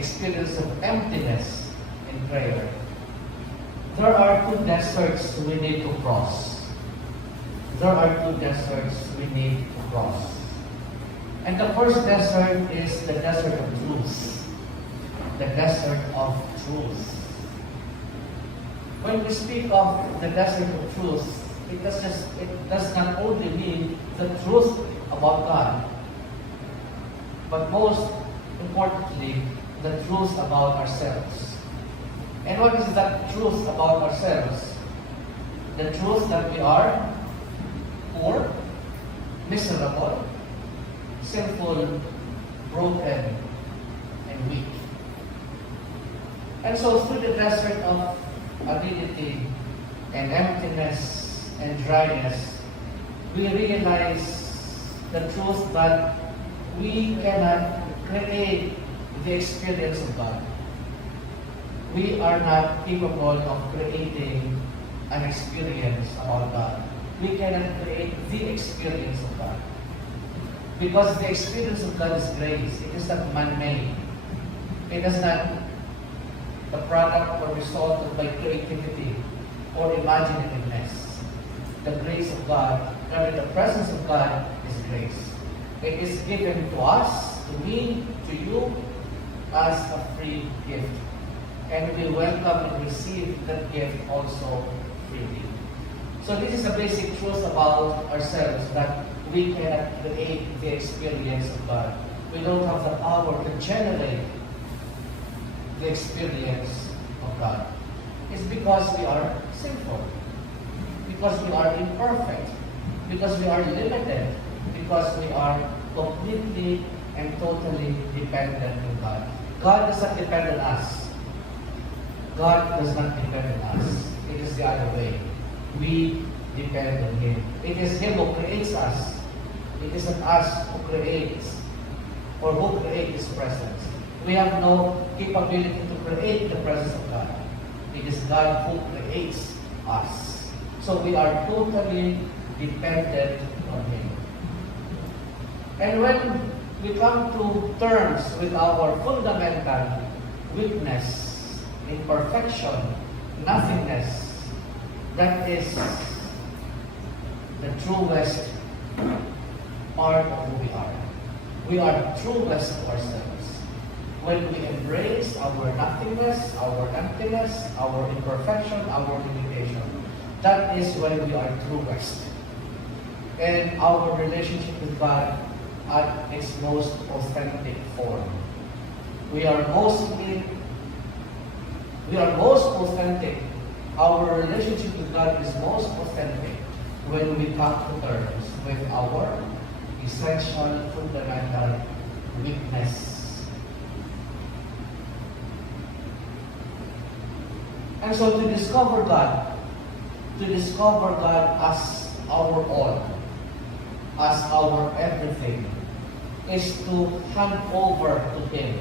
experience of emptiness in prayer. There are two deserts we need to cross. There are two deserts we need to cross. And the first desert is the desert of truth. The desert of truth. When we speak of the desert of truth, it does not only mean the truth about God, but most importantly, the truth about ourselves. And what is that truth about ourselves? The truth that we are poor, miserable, sinful, broken, and weak. And so through the desert of aridity and emptiness and dryness, we realize the truth that we cannot create the experience of God. We are not capable of creating an experience about God. We cannot create the experience of God. Because the experience of God is grace. It is not man-made. It is not the product or result of my creativity or imaginativeness. The grace of God, rather the presence of God, is grace. It is given to us, to me, to you, as a free gift. And we welcome and receive that gift also freely. So this is a basic truth about ourselves, that we cannot create the experience of God. We don't have the power to generate the experience of God. It's because we are sinful, because we are imperfect, because we are limited, because we are completely and totally dependent on God. God does not depend on us. God does not depend on us. It is the other way. We depend on Him. It is Him who creates us. It isn't us who creates or who create His presence. We have no capability to create the presence of God. It is God who creates us. So we are totally dependent on Him. And when we come to terms with our fundamental weakness, imperfection, nothingness, that is the truest part of who we are. We are truest to ourselves. When we embrace our nothingness, our emptiness, our imperfection, our limitation, that is when we are truest. And our relationship with God at its most authentic form. We are most authentic. Our relationship with God is most authentic when we come to terms with our essential, fundamental weakness. And so to discover God as our all, as our everything, is to hand over to Him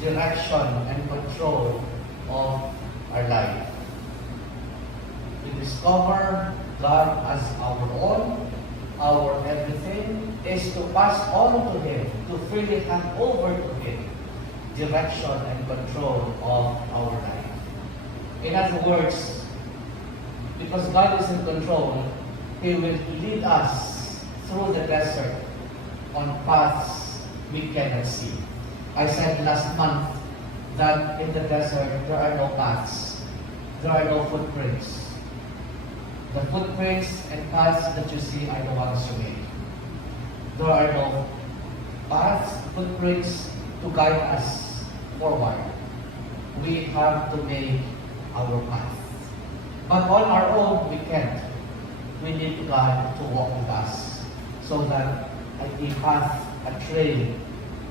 direction and control of our life. To discover God as our all, our everything, is to pass on to Him, to freely hand over to Him direction and control of our life. In other words, because God is in control, He will lead us through the desert on paths we cannot see. I said last month that in the desert there are no paths, there are no footprints. The footprints and paths that you see are the ones you made. There are no paths, footprints to guide us forward. We have to make our path. But on our own, we can't. We need God to walk with us so that a path, a trail,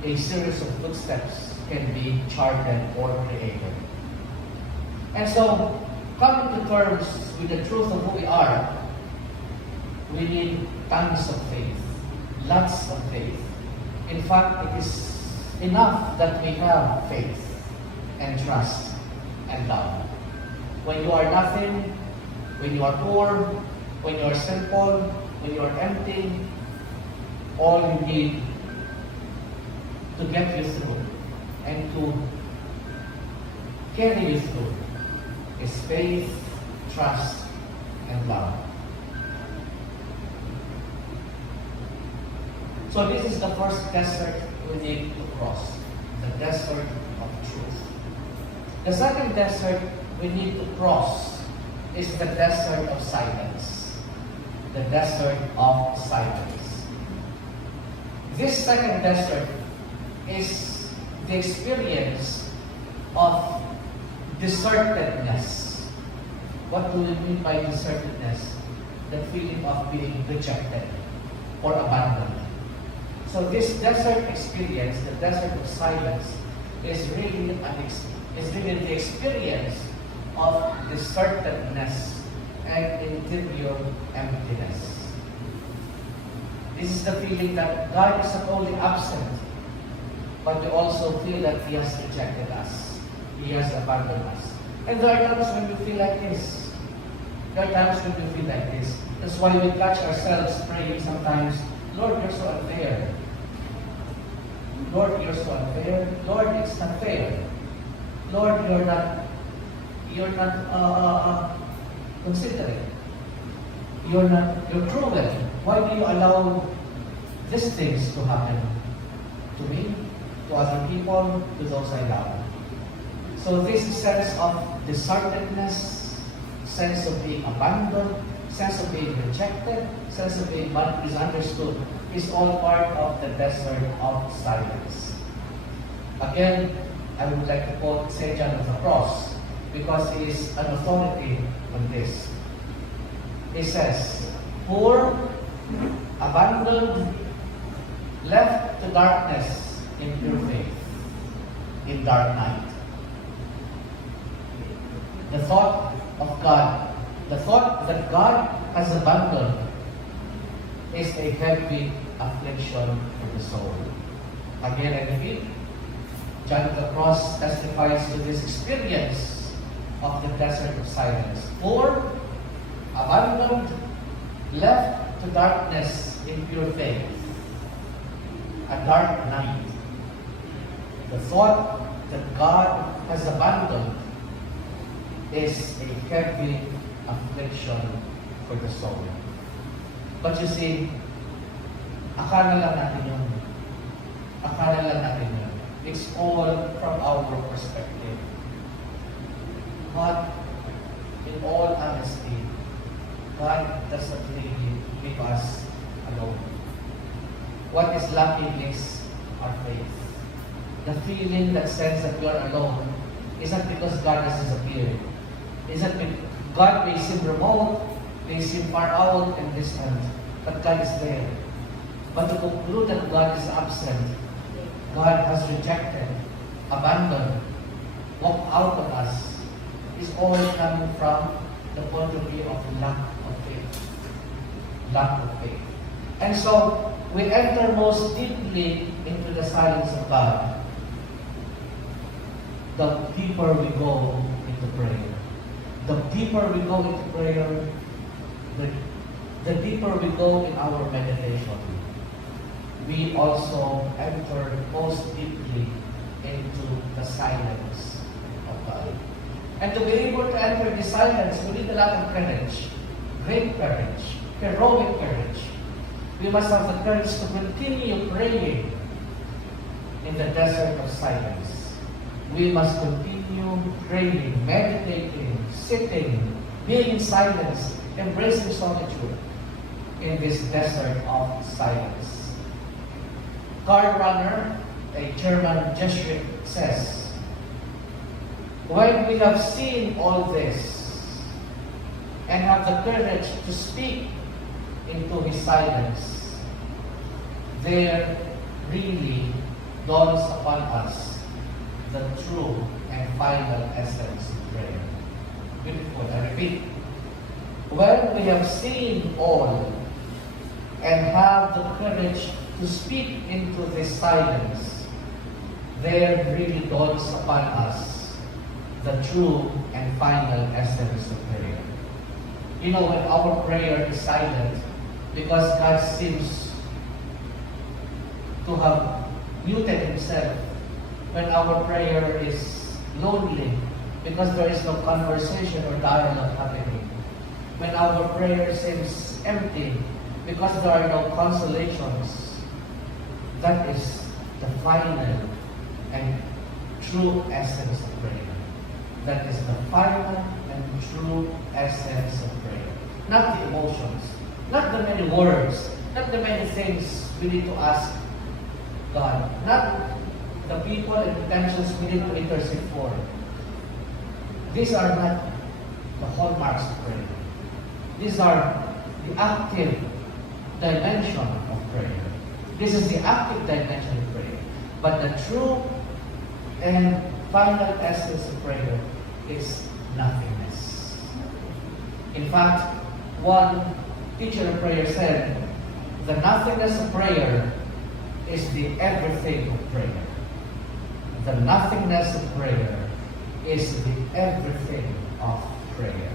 a series of footsteps can be charted or created. And so, coming to terms with the truth of who we are, we need tons of faith, lots of faith. In fact, it is enough that we have faith and trust and love. When you are nothing, when you are poor, when you are simple, when you are empty, all you need to get you through and to carry you through is faith, trust, and love. So this is the first desert we need to cross, the desert of truth. The second desert we need to cross is the desert of silence. The desert of silence. This second desert is the experience of desertedness. What do we mean by desertedness? The feeling of being rejected or abandoned. So this desert experience, the desert of silence, is really the experience of desertedness and interior emptiness. This is the feeling that God is not only absent, but we also feel that He has rejected us. He has abandoned us. And there are times when we feel like this. There are times when we feel like this. That's why we catch ourselves praying sometimes, Lord, you're so unfair. Lord, you're so unfair. Lord, it's not fair. Lord, you're not considerate. You're cruel. Why do you allow these things to happen to me, to other people, to those I love? So this sense of desertedness, sense of being abandoned, sense of being rejected, sense of being misunderstood is all part of the desert of silence. Again, I would like to quote St. John of the Cross because he is an authority on this. He says, poor, abandoned, left to darkness in pure faith, in dark night. The thought of God, the thought that God has abandoned is a heavy affliction for the soul. Again and again, John of the Cross testifies to this experience of the desert of silence. Poor, abandoned, left to darkness in pure faith. A dark night. The thought that God has abandoned is a heavy affliction for the soul. But you see, akala lang natin yun. Akala lang natin yun. It's all from our perspective. But in all honesty, God doesn't leave us alone. What is lacking is our faith. The feeling that sense that we are alone is not because God has disappeared. It's not because God may seem remote, may seem far out and distant, but God is there. But to conclude that God is absent, God has rejected, abandoned, walked out on us, is all coming from the point of view of lack of faith. Lack of faith. And so, we enter most deeply into the silence of God, the deeper we go into prayer. The deeper we go into prayer, the deeper we go in our meditation. We also enter most deeply into the silence of God. And to be able to enter the silence, we need a lot of courage, great courage, heroic courage. We must have the courage to continue praying in the desert of silence. We must continue praying, meditating, sitting, being in silence, embracing solitude in this desert of silence. Karl Rahner, a German Jesuit, says, when we have seen all this and have the courage to speak into his silence, there really dawns upon us the true and final essence of prayer. Beautiful. I repeat. When we have seen all and have the courage to speak into this silence, there really dawns upon us the true and final essence of prayer. You know, when our prayer is silent, because God seems to have muted himself when our prayer is lonely because there is no conversation or dialogue happening. When our prayer seems empty because there are no consolations. That is the final and true essence of prayer. That is the final and true essence of prayer. Not the emotions, not the many words, not the many things we need to ask God, not the people and intentions we need to intercede for. These are not the hallmarks of prayer. These are the active dimension of prayer. This is the active dimension of prayer. But the true and final essence of prayer is nothingness. In fact, one teacher of prayer said, the nothingness of prayer is the everything of prayer. The nothingness of prayer is the everything of prayer.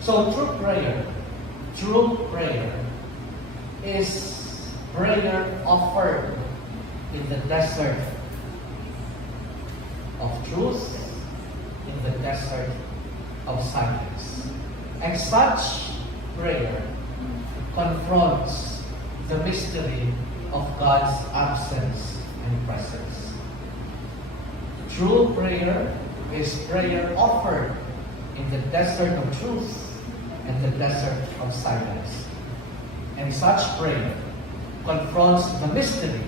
So true prayer is prayer offered in the desert of truth, in the desert of silence. And such prayer confronts the mystery of God's absence and presence. True prayer is prayer offered in the desert of truth and the desert of silence. And such prayer confronts the mystery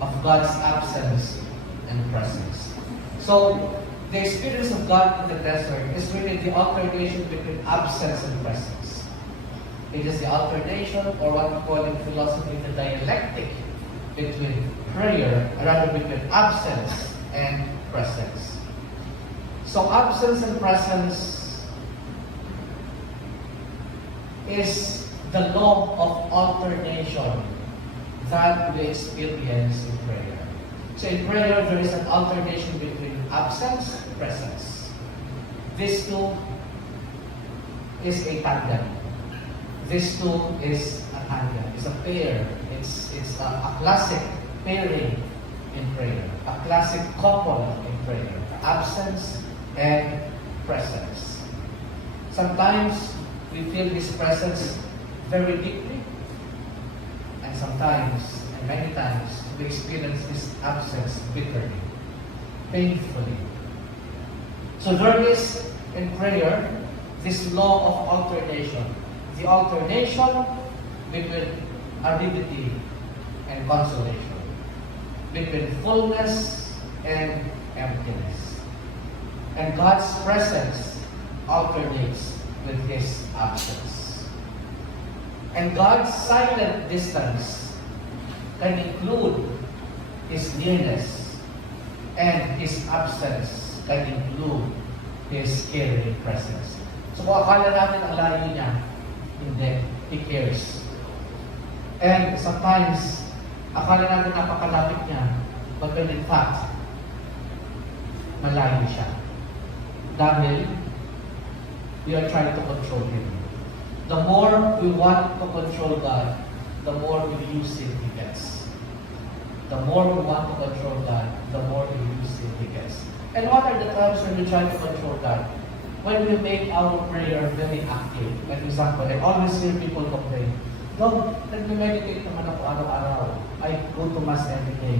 of God's absence and presence. So, the experience of God in the desert is really the alternation between absence and presence. It is the alternation, or what we call in philosophy, the dialectic between prayer, rather between absence and presence. So absence and presence is the law of alternation that we experience in prayer. So in prayer, there is an alternation between absence and presence. This two is a tandem. This two is a tandem. It's a pair. It's a classic pairing in prayer. A classic couple in prayer. Absence and presence. Sometimes we feel this presence very deeply, and sometimes, and many times, we experience this absence bitterly, painfully. So there is in prayer this law of alternation. The alternation between aridity and consolation, between fullness and emptiness. And God's presence alternates with His absence. And God's silent distance can include His nearness, and His absence can include His caring presence. So kung akala natin ang layo niya, hindi. He cares. And sometimes, akala natin napakalapit niya, but when in fact, malayo siya. Dahil, we are trying to control Him. The more we want to control God, the more elusive He gets. The more we want to control God, the more elusive He gets. And what are the times when we try to control God? When we make our prayer very active. Like example, I always hear people complain, Lord, nag-meditate naman ako araw-araw. I go to Mass every day.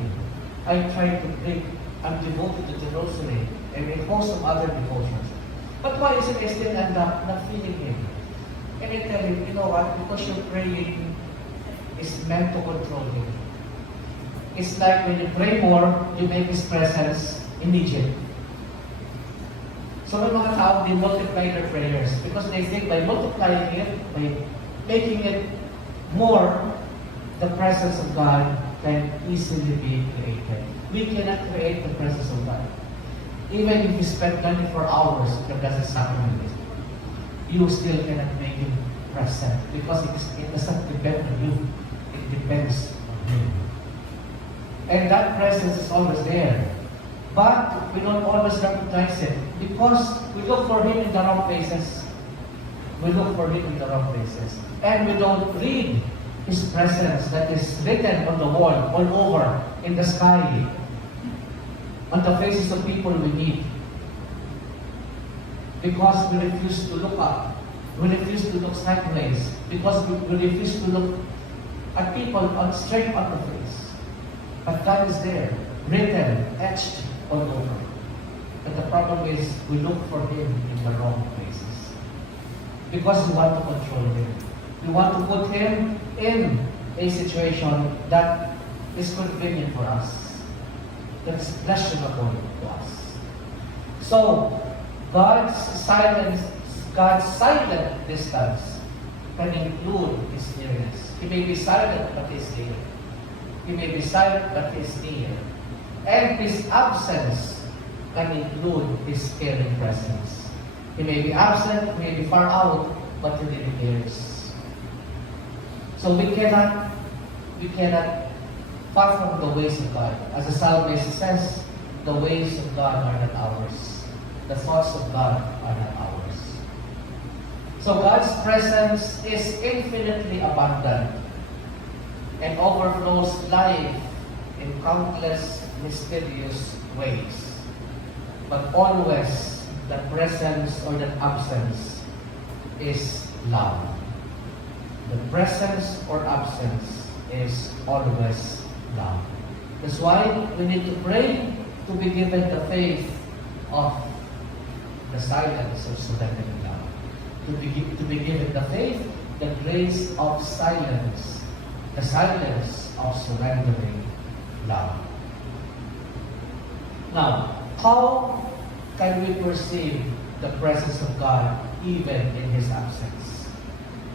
I try to pray. I'm devoted to the Rosary and a host of other devotions. But why is it I still end up not feeling Him? And I tell Him, you know what? Because your praying is meant to control Him. It's like when you pray more, you make His presence immediate. So may mga tao, they multiply their prayers because they think by multiplying it, by making it more, the presence of God can easily be created. We cannot create the presence of God. Even if you spend 24 hours in the Blessed Sacrament, you still cannot make Him present because it doesn't depend on you. It depends on Him. And that presence is always there. But we don't always recognize it because we look for Him in the wrong places. We look for Him in the wrong places. And we don't read His presence that is written on the wall, all over, in the sky, on the faces of people we meet. Because we refuse to look up, we refuse to look sideways, because we refuse to look at people straight on the face. But God is there, written, etched all over. But the problem is, we look for Him in the wrong places. Because we want to control Him. We want to put Him in a situation that is convenient for us, that is pleasurable to us. So, God's silent distance can include His nearness. He may be silent, but He is near. He may be silent, but He is near. And His absence can include His caring presence. He may be absent, he may be far out, but He really cares. So we cannot far from the ways of God. As the psalmist says, the ways of God are not ours. The thoughts of God are not ours. So God's presence is infinitely abundant and overflows life in countless mysterious ways. But always the presence or the absence is love. The presence or absence is always love. That's why we need to pray to be given the faith of the silence of surrendering love. To be given the faith, the grace of silence, the silence of surrendering love. Now, how can we perceive the presence of God even in His absence?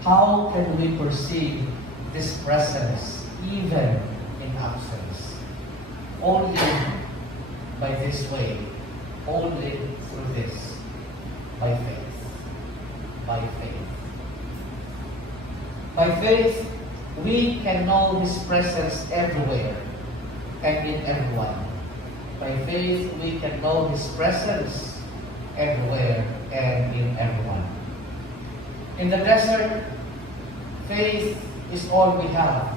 How can we perceive this presence even in absence? Only by this way, only through this, by faith. By faith. By faith, we can know His presence everywhere and in everyone. By faith, we can know His presence everywhere and in everyone. In the desert, faith is all we have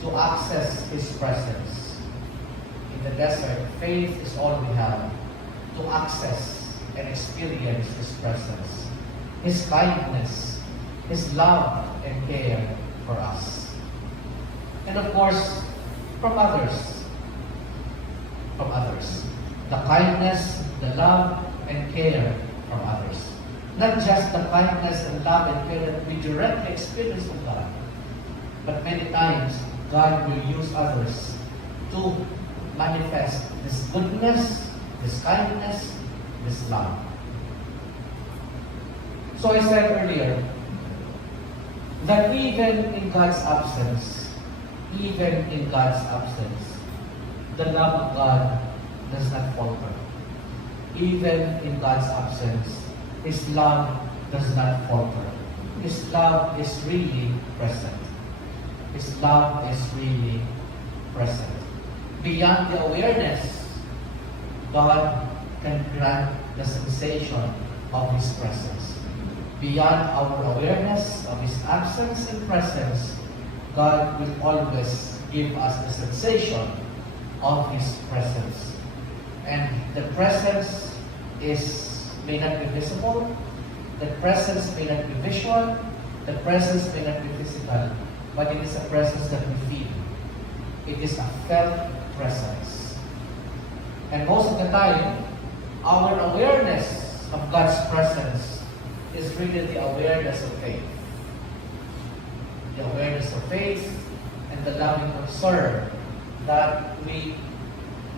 to access His presence. In the desert, faith is all we have to access and experience His presence, His kindness, His love and care for us. And of course, from others. From others. The kindness, the love and care from others. Not just the kindness and love and care that we directly experience from God, but many times God will use others to manifest this goodness, this kindness, this love. So I said earlier that even in God's absence, the love of God does not falter. Even in God's absence, His love does not falter. His love is really present. His love is really present. Beyond the awareness, God can grant the sensation of His presence. Beyond our awareness of His absence and presence, God will always give us the sensation of His presence. And the presence may not be visible, the presence may not be visual, the presence may not be physical, but it is a presence that we feel. It is a felt presence. And most of the time, our awareness of God's presence is really the awareness of faith. The awareness of faith and the loving concern that we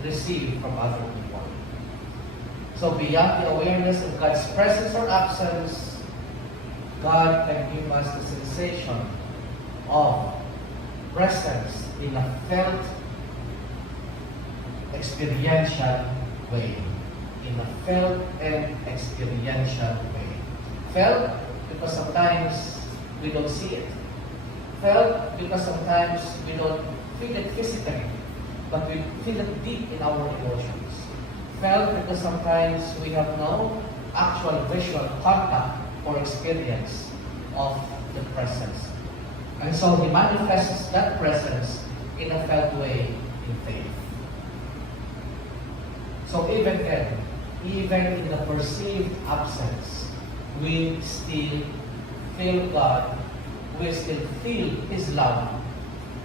receive from other people. So beyond the awareness of God's presence or absence, God can give us the sensation of presence in a felt, experiential way. In a felt and experiential way. Felt because sometimes we don't see it. Felt because sometimes we don't feel it physically, but we feel it deep in our emotions. Felt because sometimes we have no actual visual contact or experience of the presence. And so He manifests that presence in a felt way in faith. So even then, even in the perceived absence, we still feel God, we still feel His love,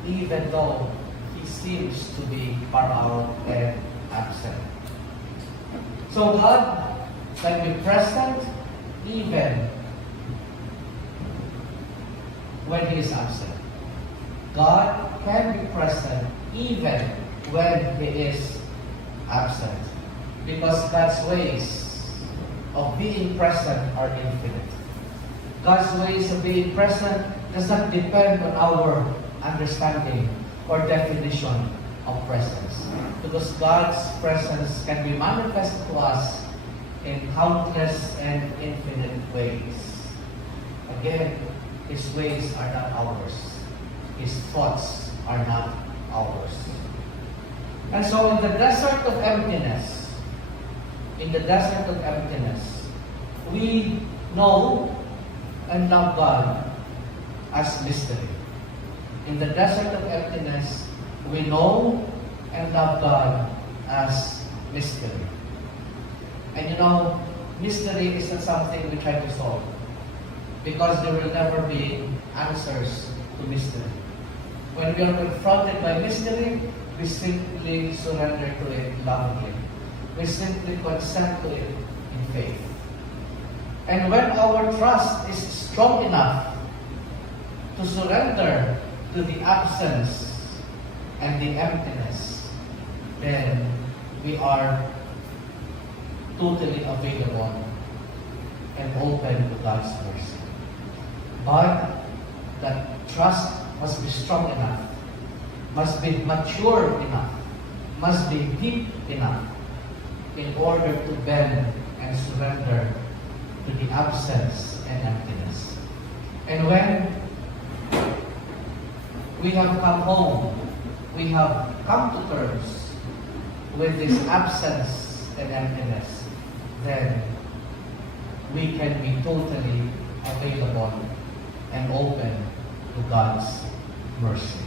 even though He seems to be far out and absent. So God can be present even when He is absent. God can be present even when He is absent. Because God's ways of being present are infinite. God's ways of being present does not depend on our understanding or definition of presence. Because God's presence can be manifested to us in countless and infinite ways. Again, His ways are not ours. His thoughts are not ours. And so in the desert of emptiness, we know and love God as mystery. In the desert of emptiness, we know and love God as mystery. And you know, mystery isn't something we try to solve, because there will never be answers to mystery. When we are confronted by mystery, we simply surrender to it lovingly. We simply consent to it in faith. And when our trust is strong enough to surrender to the absence and the emptiness, then we are totally available and open to God's mercy. But that trust must be strong enough, must be mature enough, must be deep enough in order to bend and surrender to the absence and emptiness. And when we have come home, we have come to terms with this absence and emptiness, then we can be totally available and open to God's mercy.